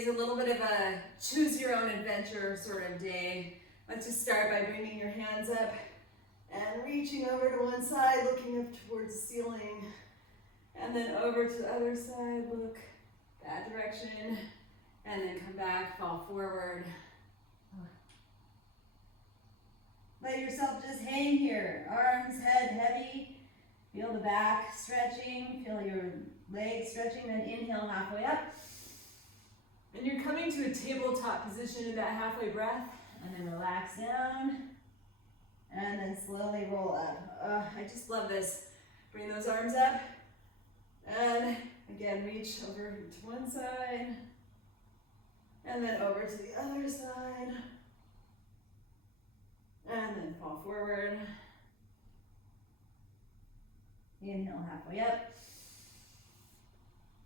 It's a little bit of a choose your own adventure sort of day. Let's just start by bringing your hands up and reaching over to one side, looking up towards the ceiling, and then over to the other side, look that direction, and then come back, fall forward. Let yourself just hang here, arms, head heavy, feel the back stretching, feel your legs stretching, then inhale halfway up. And you're coming to a tabletop position in that halfway breath, and then relax down, and then slowly roll up. I just love this. Bring those arms up, and again, reach over to one side, and then over to the other side, and then fall forward. Inhale halfway up,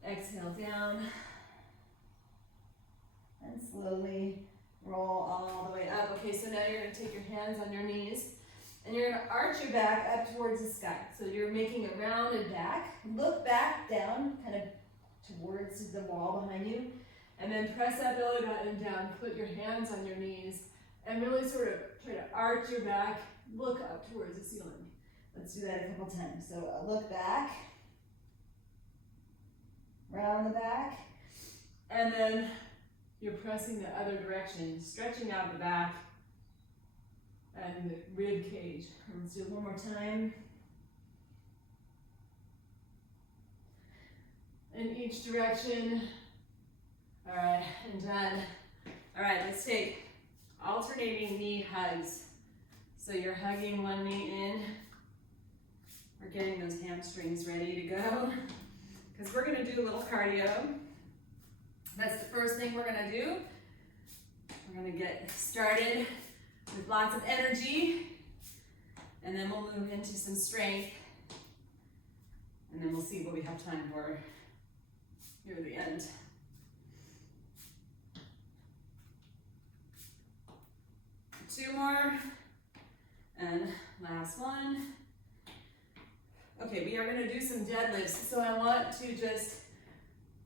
exhale down, and slowly roll all the way up. Okay, so now you're going to take your hands on your knees and you're going to arch your back up towards the sky. So you're making a rounded back. Look back down, kind of towards the wall behind you, and then press that belly button down. Put your hands on your knees and really sort of try to arch your back, look up towards the ceiling. Let's do that a couple times. So look back, round the back, and then you're pressing the other direction, stretching out the back and the rib cage. Let's do it one more time. In each direction. All right, and done. All right, let's take alternating knee hugs. So you're hugging one knee in. We're getting those hamstrings ready to go because we're going to do a little cardio. That's the first thing we're going to do. We're going to get started with lots of energy, and then we'll move into some strength, and then we'll see what we have time for near the end. Two more, and last one. Okay, we are going to do some deadlifts, so I want to just,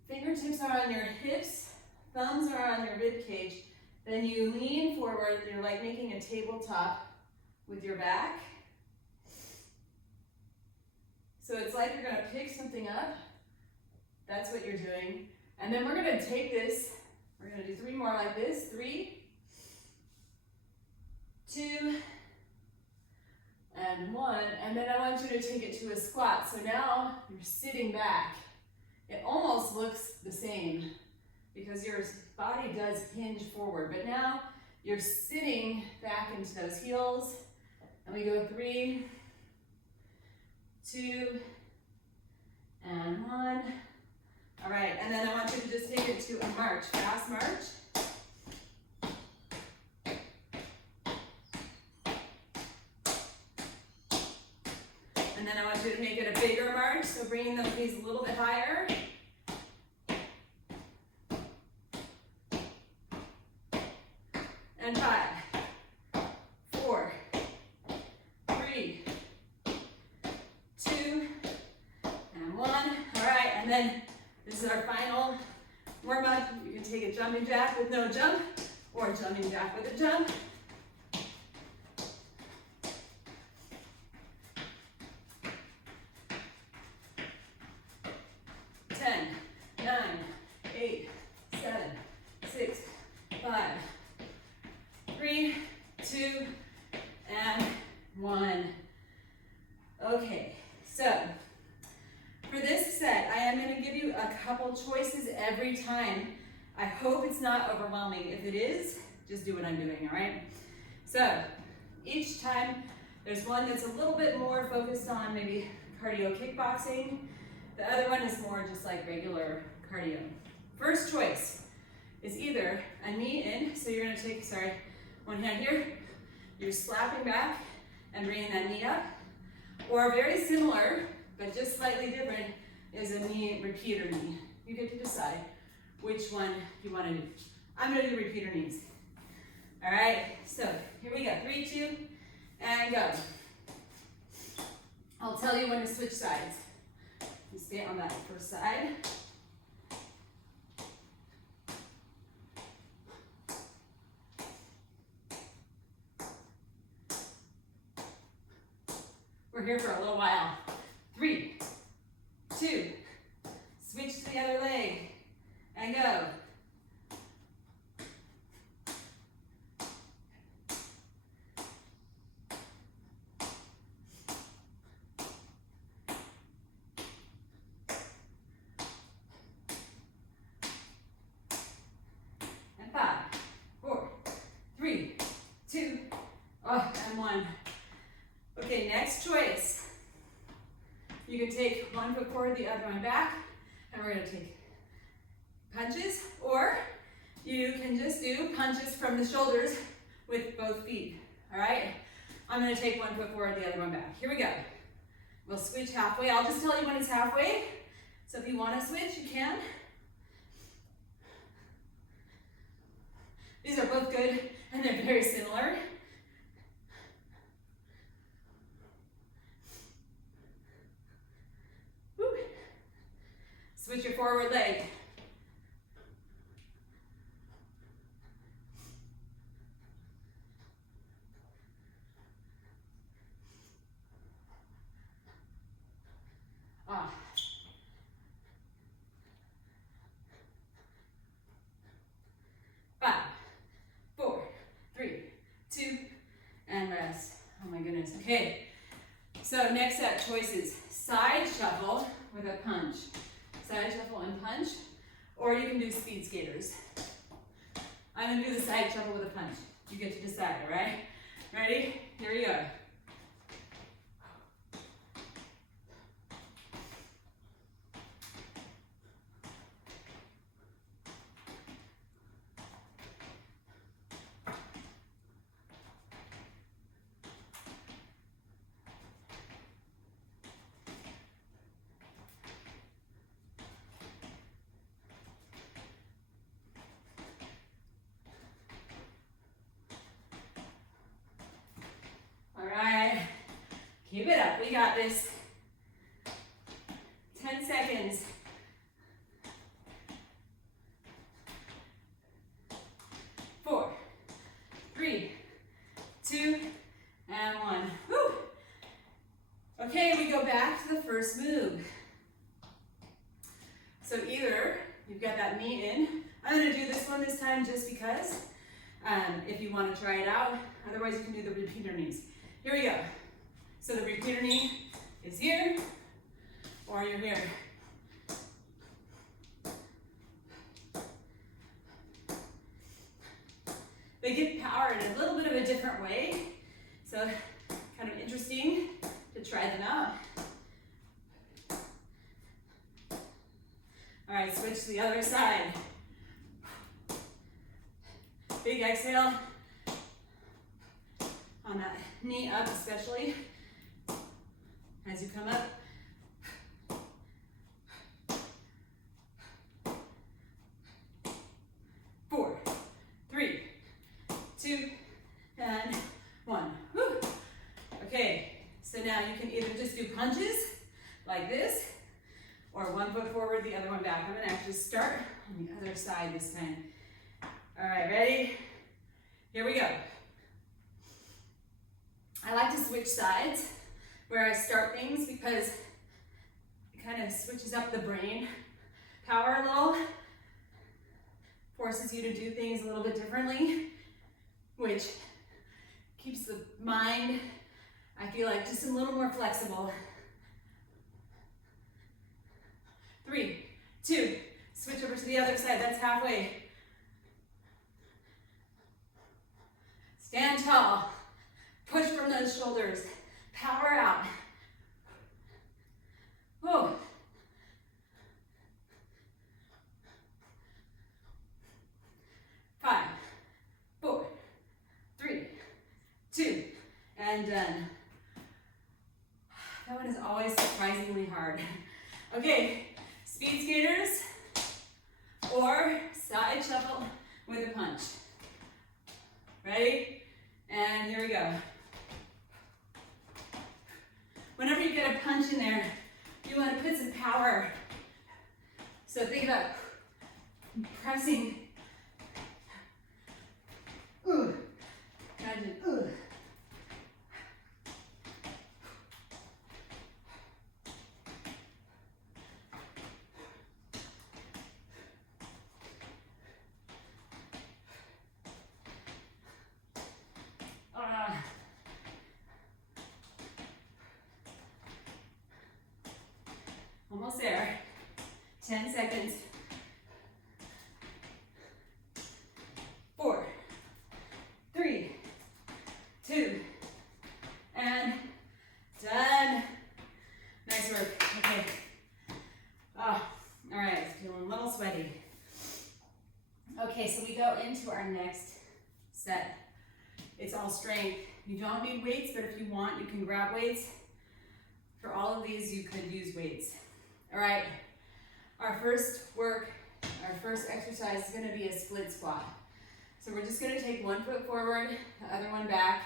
fingertips are on your hips, thumbs are on your rib cage, then you lean forward, you're like making a tabletop with your back. So it's like you're going to pick something up, that's what you're doing, and then we're going to take this, we're going to do 3 more like this, 3, 2, and 1, and then I want you to take it to a squat. So now you're sitting back. It almost looks the same because your body does hinge forward, but now you're sitting back into those heels, and we go 3, 2, and 1. All right, and then I want you to just take it to a march, fast march. And then I want you to make it a bigger march, so bringing the knees a little bit higher. And 5, 4, 3, 2, and 1. All right, and then this is our final warm up. You can take a jumping jack with no jump, or a jumping jack with a jump. 10, 9, 8, 7, 6, 5, 3, 2, and 1. Okay, so for this set, I am going to give you a couple choices every time. I hope it's not overwhelming. If it is, just do what I'm doing, all right? So each time there's one that's a little bit more focused on maybe cardio kickboxing. The other one is more just like regular cardio. First choice is either a knee in, so you're going to take, one hand here, you're slapping back and bringing that knee up, or very similar, but just slightly different, is a knee, repeater knee. You get to decide which one you want to do. I'm going to do repeater knees. All right, so here we go. 3, 2, and go. I'll tell you when to switch sides. You stay on that first side. We're here for a little while. 3, 2, switch to the other leg, and go. And 5, 4, 3, 2, and 1. Okay, next choice. You can take one foot forward, the other one back, and we're gonna take punches, or you can just do punches from the shoulders with both feet, all right? I'm gonna take one foot forward, the other one back. Here we go. We'll switch halfway. I'll just tell you when it's halfway, so if you wanna switch, you can. These are both good, and they're very similar. Switch your forward leg. Ah. 5, 4, 3, 2, and rest. Oh my goodness. Okay. So next set choices. Side shuffle with a punch. Side shuffle and punch, or you can do speed skaters. I'm gonna do the side shuffle with a punch. You get to decide, all right? Ready? Here we go. Keep it up, we got this. 10 seconds. 4, 3, 2, and 1. Woo! Okay, we go back to the first move. So either you've got that knee in. I'm gonna do this one this time just because, if you wanna try it out. Otherwise you can do the repeater knees. Here we go. So the repeater knee is here, or you're here. They give power in a little bit of a different way, so kind of interesting to try them out. All right, switch to the other side. Big exhale on that knee up especially. As you come up, 4, 3, 2, and 1. Woo. Okay, so now you can either just do punches like this, or one foot forward, the other one back. I'm gonna actually start on the other side this time. All right, ready? Here we go. I like to switch sides where I start things because it kind of switches up the brain power a little, forces you to do things a little bit differently, which keeps the mind, I feel like, just a little more flexible. 3, 2, switch over to the other side, that's halfway. Stand tall, push from those shoulders. Power out. Whoa. 5, 4, 3, 2, and done. That one is always surprisingly hard. Okay, speed skaters or side shuffle with a punch. Ready? And here we go. Whenever you get a punch in there, you want to put some power. So think about pressing. Imagine. Almost there. 10 seconds. 4, 3, 2, and done. Nice work. Okay. Oh, all right, feeling a little sweaty. Okay, so we go into our next set. It's all strength. You don't need weights, but if you want, you can grab weights. For all of these, you could use weights. All right, our first exercise is gonna be a split squat. So we're just gonna take one foot forward, the other one back,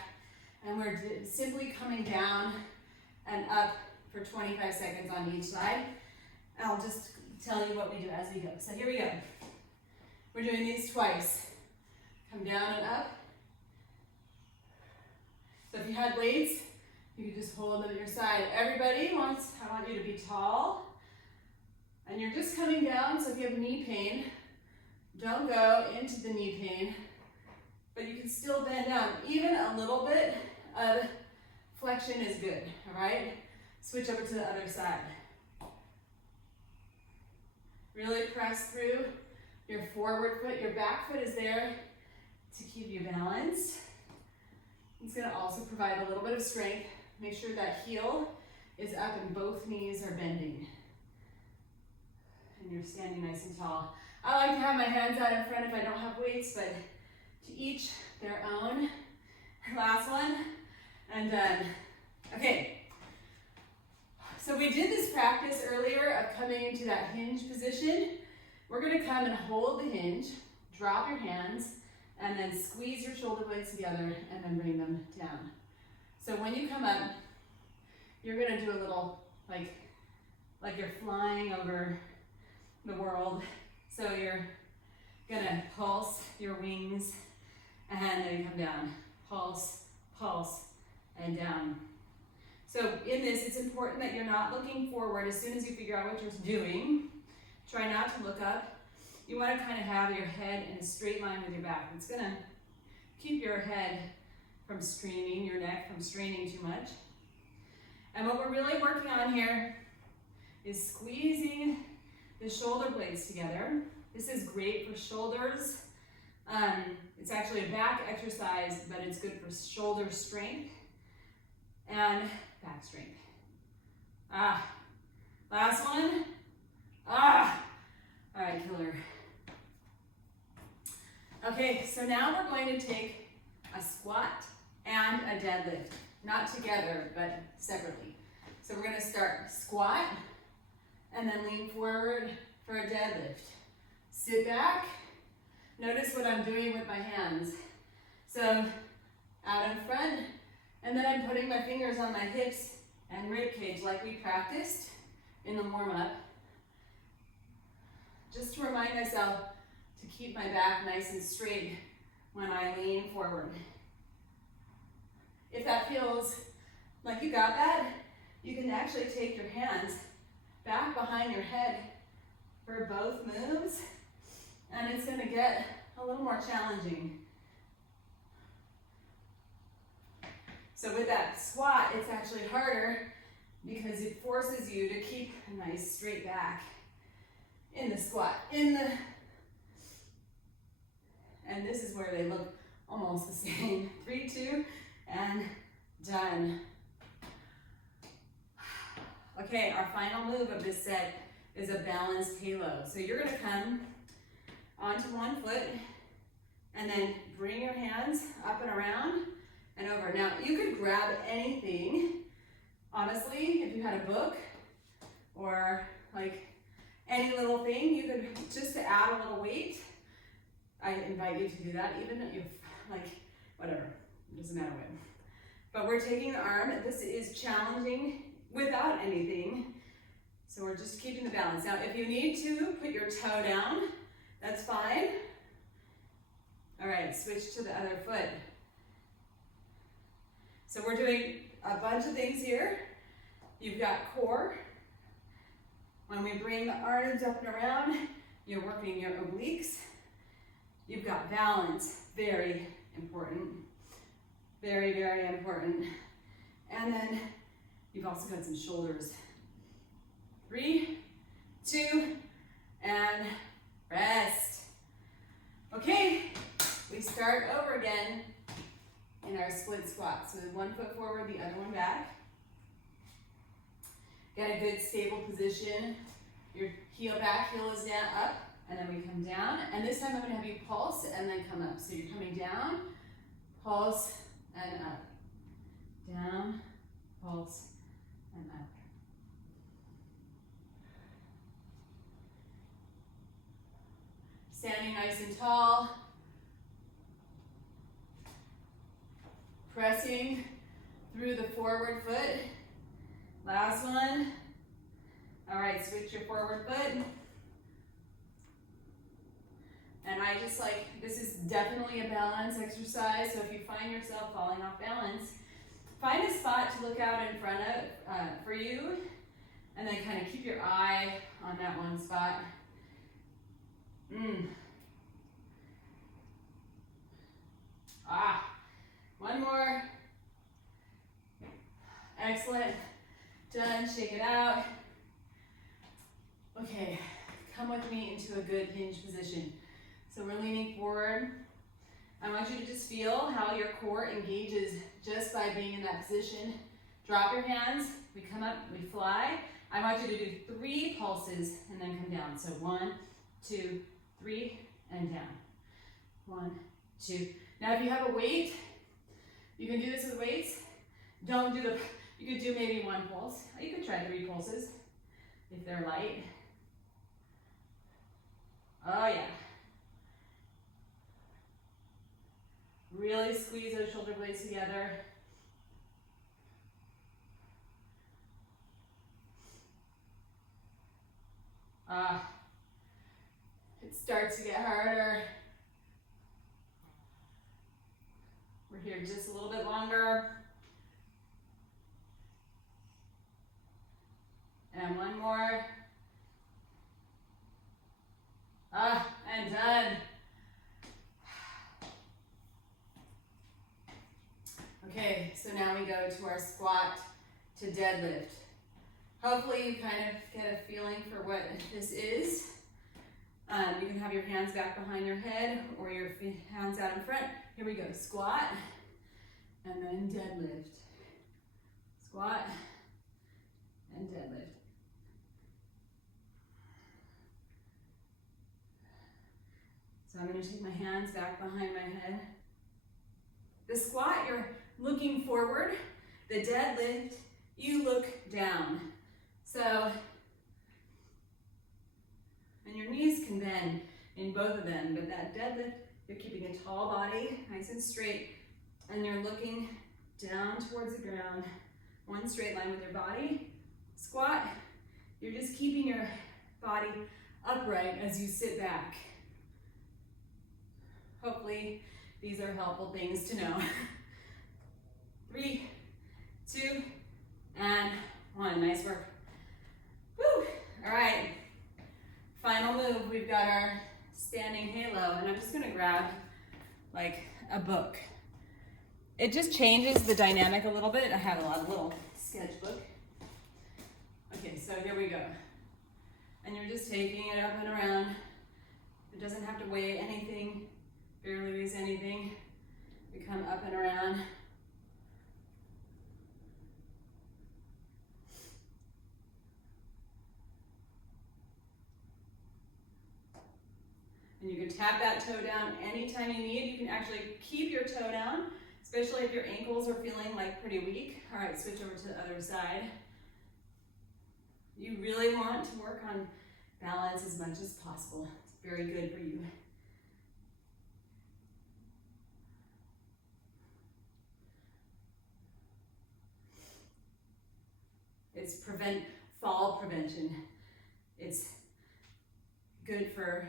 and we're simply coming down and up for 25 seconds on each side. I'll just tell you what we do as we go. So here we go. We're doing these twice. Come down and up. So if you had weights, you could just hold them at your side. Everybody I want you to be tall. And you're just coming down, so if you have knee pain, don't go into the knee pain, but you can still bend down. Even a little bit of flexion is good, all right? Switch over to the other side. Really press through your forward foot. Your back foot is there to keep you balanced. It's gonna also provide a little bit of strength. Make sure that heel is up and both knees are bending. And you're standing nice and tall. I like to have my hands out in front if I don't have weights, but to each their own. Last one, and done. Okay. So we did this practice earlier of coming into that hinge position. We're gonna come and hold the hinge, drop your hands, and then squeeze your shoulder blades together and then bring them down. So when you come up, you're gonna do a little, like you're flying over the world. So you're gonna pulse your wings and then you come down. Pulse, pulse, and down. So in this, it's important that you're not looking forward. As soon as you figure out what you're doing, try not to look up. You want to kind of have your head in a straight line with your back. It's going to keep your head from straining, your neck from straining too much. And what we're really working on here is squeezing the shoulder blades together. This is great for shoulders. It's actually a back exercise, but it's good for shoulder strength and back strength. Last one. All right, killer. Okay, so now we're going to take a squat and a deadlift. Not together, but separately. So we're gonna start squat and then lean forward for a deadlift. Sit back. Notice what I'm doing with my hands. So out in front, and then I'm putting my fingers on my hips and rib cage like we practiced in the warm-up. Just to remind myself to keep my back nice and straight when I lean forward. If that feels like you got that, you can actually take your hands back behind your head for both moves, and it's gonna get a little more challenging. So with that squat, it's actually harder because it forces you to keep a nice straight back in the squat. And this is where they look almost the same. 3, 2, and done. Okay, our final move of this set is a balanced halo. So you're gonna come onto one foot and then bring your hands up and around and over. Now, you could grab anything. Honestly, if you had a book or like any little thing, you could, just to add a little weight, I invite you to do that, even if you're like, whatever, it doesn't matter what. But we're taking the arm. This is challenging without anything. So we're just keeping the balance. Now, if you need to put your toe down, that's fine. All right, switch to the other foot. So we're doing a bunch of things here. You've got core. When we bring the arms up and around, you're working your obliques. You've got balance, very important. Very, very important. And then you've also got some shoulders. 3, 2, and rest. Okay, we start over again in our split squat. So one foot forward, the other one back. Get a good stable position. Your heel back, heel is down, up, and then we come down. And this time I'm gonna have you pulse and then come up. So you're coming down, pulse, and up. Down, pulse, and up. Standing nice and tall. Pressing through the forward foot. Last one. All right, switch your forward foot. And I just this is definitely a balance exercise, so if you find yourself falling off balance, find a spot to look out in front of for you, and then kind of keep your eye on that one spot. One more. Excellent. Done. Shake it out. Okay, come with me into a good hinge position. So we're leaning forward. I want you to just feel how your core engages just by being in that position. Drop your hands. We come up, we fly. I want you to do 3 pulses and then come down. So 1, 2, 3, and down. 1, 2. Now if you have a weight, you can do this with weights. Don't do you could do maybe 1 pulse. You could try 3 pulses if they're light. Oh yeah. Really squeeze those shoulder blades together. It starts to get harder. We're here just a little bit longer. And 1 more. And done. Okay, so now we go to our squat to deadlift. Hopefully you kind of get a feeling for what this is. You can have your hands back behind your head or your hands out in front. Here we go, squat, and then deadlift. Squat, and deadlift. So I'm going to take my hands back behind my head. The squat, you're looking forward. The deadlift, you look down. So, and your knees can bend in both of them, but that deadlift, you're keeping a tall body, nice and straight, and you're looking down towards the ground, one straight line with your body. Squat, you're just keeping your body upright as you sit back. Hopefully, these are helpful things to know. 3, 2, and 1. Nice work. Woo! All right. Final move. We've got our standing halo, and I'm just going to grab like a book. It just changes the dynamic a little bit. I have a little sketchbook. Okay, so here we go. And you're just taking it up and around. It doesn't have to weigh anything. Barely weighs anything. We come up and around. And you can tap that toe down anytime you need. You can actually keep your toe down, especially if your ankles are feeling like pretty weak. All right, switch over to the other side. You really want to work on balance as much as possible. It's very good for you. It's fall prevention. It's good for,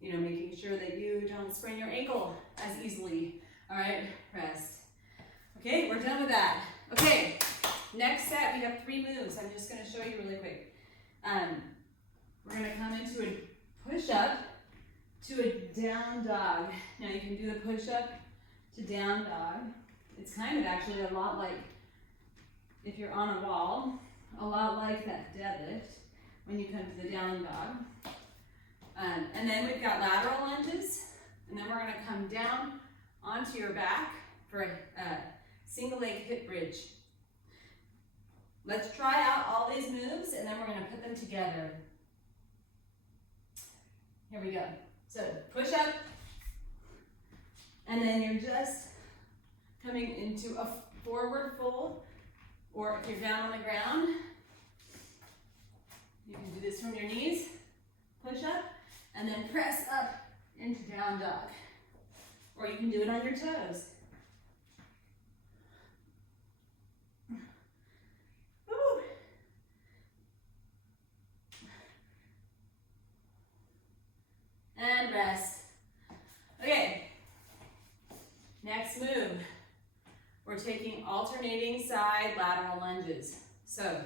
making sure that you don't sprain your ankle as easily. All right, rest. Okay, we're done with that. Okay, next set, we have 3 moves. I'm just gonna show you really quick. We're gonna come into a push-up to a down dog. Now you can do the push-up to down dog. It's kind of actually a lot like, if you're on a wall, a lot like that deadlift. when you come to the down dog. And then we've got lateral lunges, and then we're gonna come down onto your back for a single leg hip bridge. Let's try out all these moves, and then we're gonna put them together. Here we go. So push up, and then you're just coming into a forward fold, or if you're down on the ground, you can do this from your knees. Push up, and then press up into down dog. Or you can do it on your toes. Woo. And rest. Okay, next move. We're taking alternating side lateral lunges. So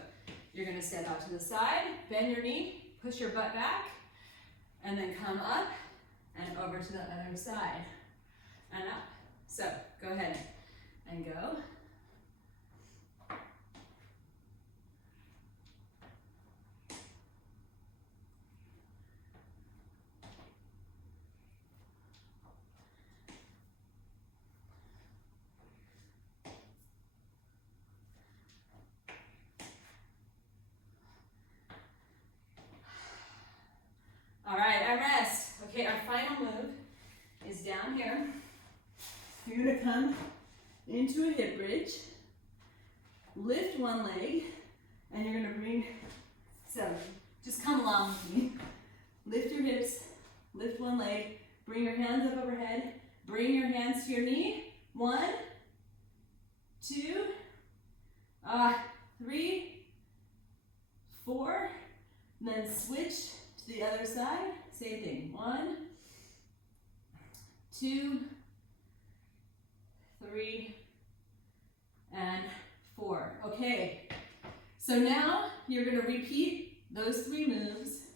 you're gonna step out to the side, bend your knee, push your butt back, and then come up and over to the other side and up. So go ahead and go. All right, and rest. Okay, our final move is down here. You're gonna come into a hip bridge, lift one leg, and you're gonna bring, so just come along with me. Lift your hips, lift one leg, bring your hands up overhead, bring your hands to your knee. 1, 2, 3, 4, and then switch to the other side. Same thing. 1, 2, 3, and 4. Okay, so now you're going to repeat those 3 moves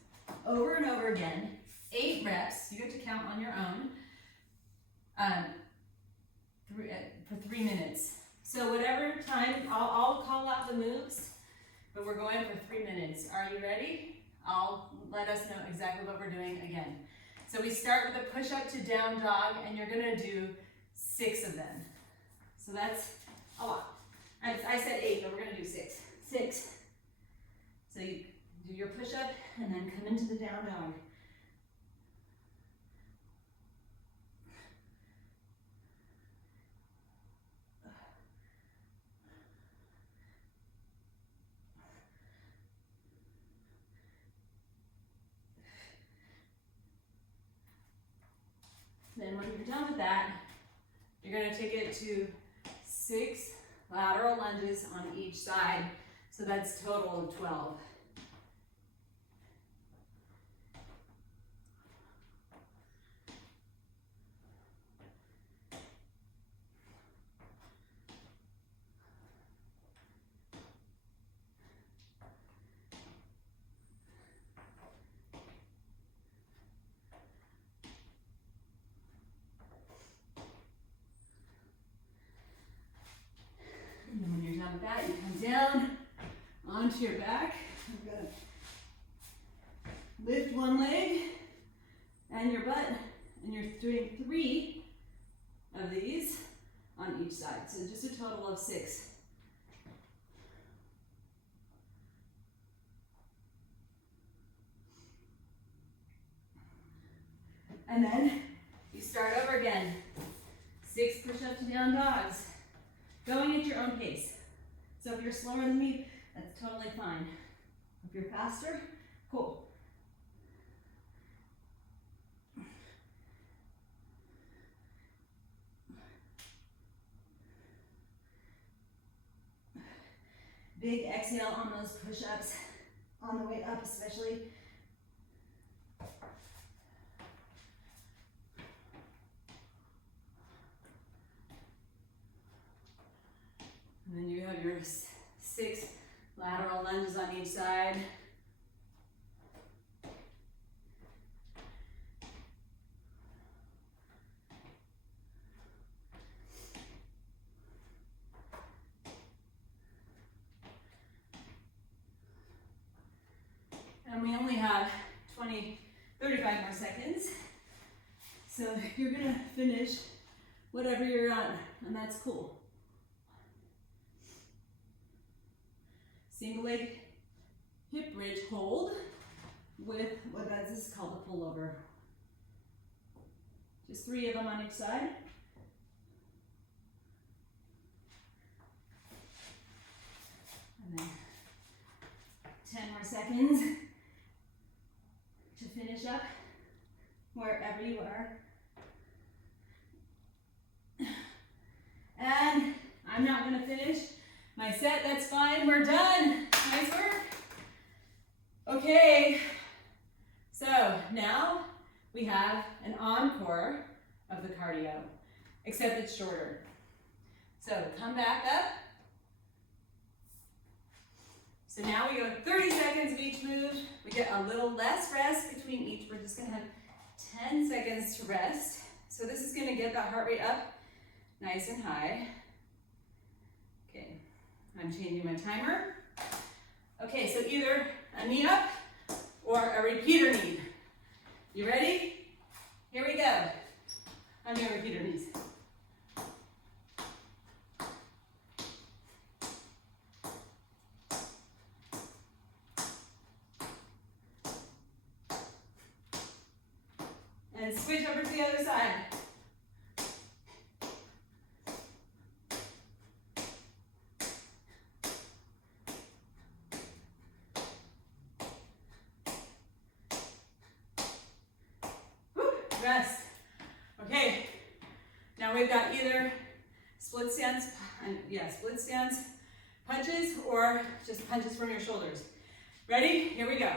over and over again. 8 reps. You get to count on your own. For 3 minutes. So whatever time, I'll call out the moves, but we're going for 3 minutes. Are you ready? I'll let us know exactly what we're doing again. So we start with a push up to down dog, and you're gonna do 6 of them. So that's a lot. I said 8, but we're gonna do 6. 6. So you do your push up and then come into the down dog. Then when you're done with that, you're going to take it to 6 lateral lunges on each side. So that's a total of 12. And then when you're done with that, you come down onto your back. You're gonna lift one leg and your butt, and you're doing 3 of these on each side. So just a total of 6. And then you start over again. 6 push-ups to down dogs. Going at your own pace. So if you're slower than me, that's totally fine. If you're faster, cool. Big exhale on those push-ups, on the way up especially. And then you have your 6 lateral lunges on each side. And we only have 35 more seconds. So you're gonna finish whatever you're on, and that's cool. Single leg hip bridge hold with this is called a pullover. Just 3 of them on each side. And then 10 more seconds to finish up wherever you are. And I'm not going to finish my set, that's fine, we're done. Nice work. Okay, so now we have an encore of the cardio, except it's shorter. So come back up. So now we go 30 seconds of each move. We get a little less rest between each. We're just gonna have 10 seconds to rest. So this is gonna get that heart rate up nice and high. Okay, I'm changing my timer. Okay, so either a knee up or a repeater knee. You ready? Here we go. On your repeater knees. And switch over to the other side. Rest. Okay, now we've got either split stance, punches, or just punches from your shoulders. Ready? Here we go.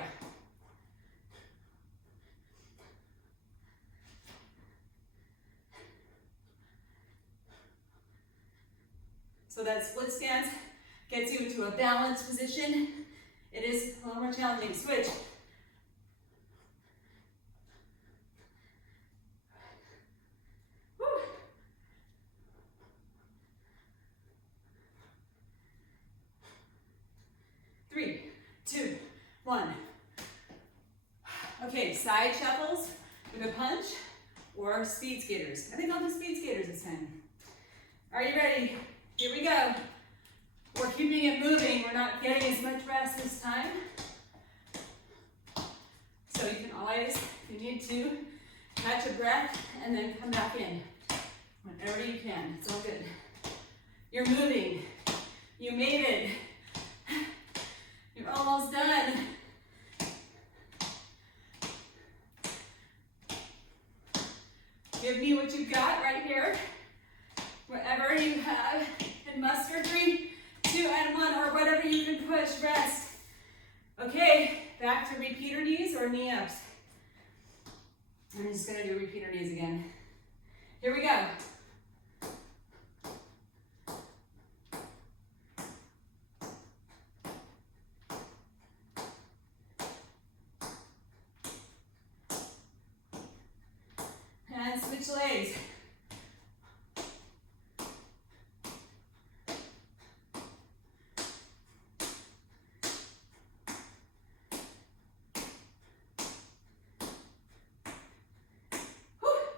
So that split stance gets you into a balanced position. It is a little more challenging. Switch. Woo. 3, 2, 1. Okay, side shuffles with a punch or speed skaters. I think I'll do speed skaters this time. Are you ready? Here we go. We're keeping it moving. We're not getting as much rest this time. So you can always, if you need to, catch a breath and then come back in. Whenever you can. It's all good. You're moving. You made it. You're almost done. Give me what you've got right here. Whatever you have, and muster 3, 2, and 1, or whatever you can push, rest. Okay, back to repeater knees or knee ups. I'm just gonna do repeater knees again. Here we go. And switch legs.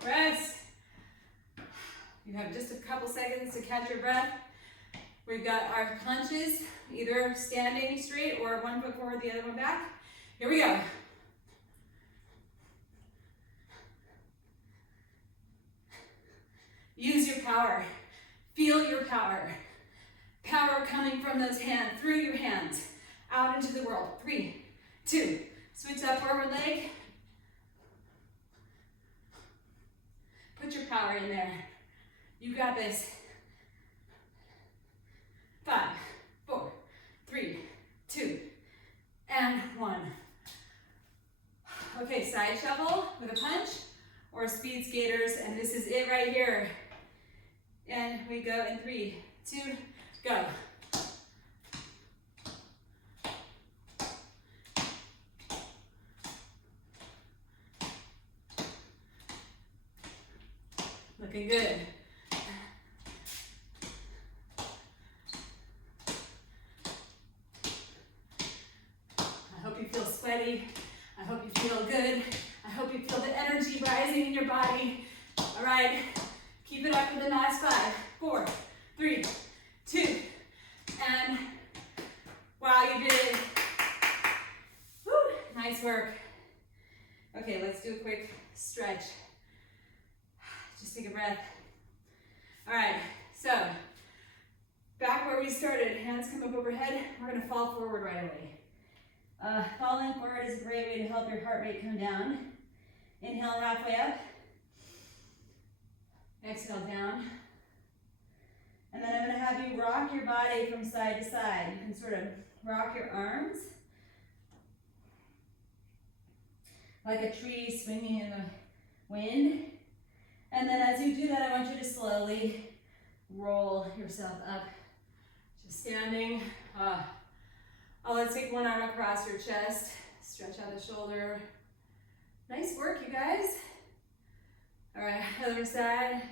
Rest. You have just a couple seconds to catch your breath. We've got our punches, either standing straight or one foot forward, the other one back. Here we go. Use your power. Feel your power. Power coming from those hands, through your hands, out into the world. 3, 2, switch that forward leg. Put your power in there. You got this. 5, 4, 3, 2, and 1. Okay, side shuffle with a punch or speed skaters, and this is it right here. And we go in 3, 2, go. Looking good. I hope you feel sweaty. your body. All right, keep it up with the nice 5, 4, 3, 2, and wow, you did it. Woo, nice work. Okay, let's do a quick stretch. Just take a breath. All right, so back where we started, hands come up overhead. We're gonna fall forward right away. Falling forward is a great way to help your heart rate come down. Inhale halfway up. Exhale down. And then I'm gonna have you rock your body from side to side. You can sort of rock your arms like a tree swinging in the wind. And then as you do that, I want you to slowly roll yourself up to standing. Let's take one arm across your chest. Stretch out the shoulder. Nice work, you guys. All right, other side.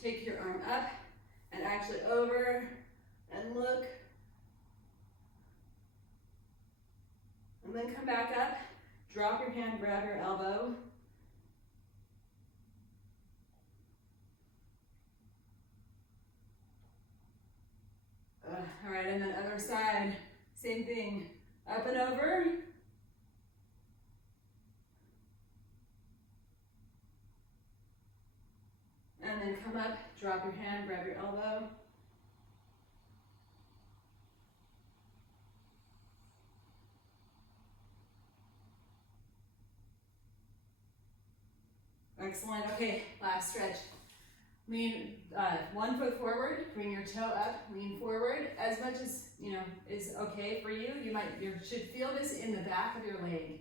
Take your arm up and actually over and look. And then come back up. Drop your hand, grab your elbow. All right, and then other side, same thing. Up and over. And then come up, drop your hand, grab your elbow. Excellent. Okay, last stretch. Lean 1 foot forward, bring your toe up, lean forward as much as is okay for you. You should feel this in the back of your leg.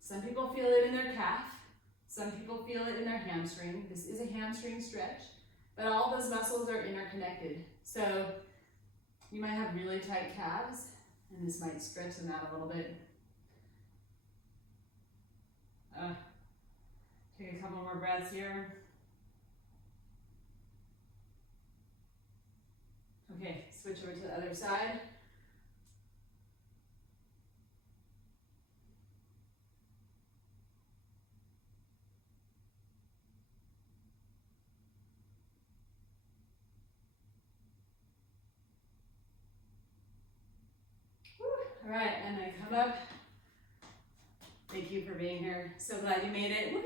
Some people feel it in their calf. Some people feel it in their hamstring. This is a hamstring stretch, but all those muscles are interconnected. So you might have really tight calves, and this might stretch them out a little bit. Take a couple more breaths here. Okay, switch over to the other side. Woo. All right, and then come up. Thank you for being here. So glad you made it. Woohoo!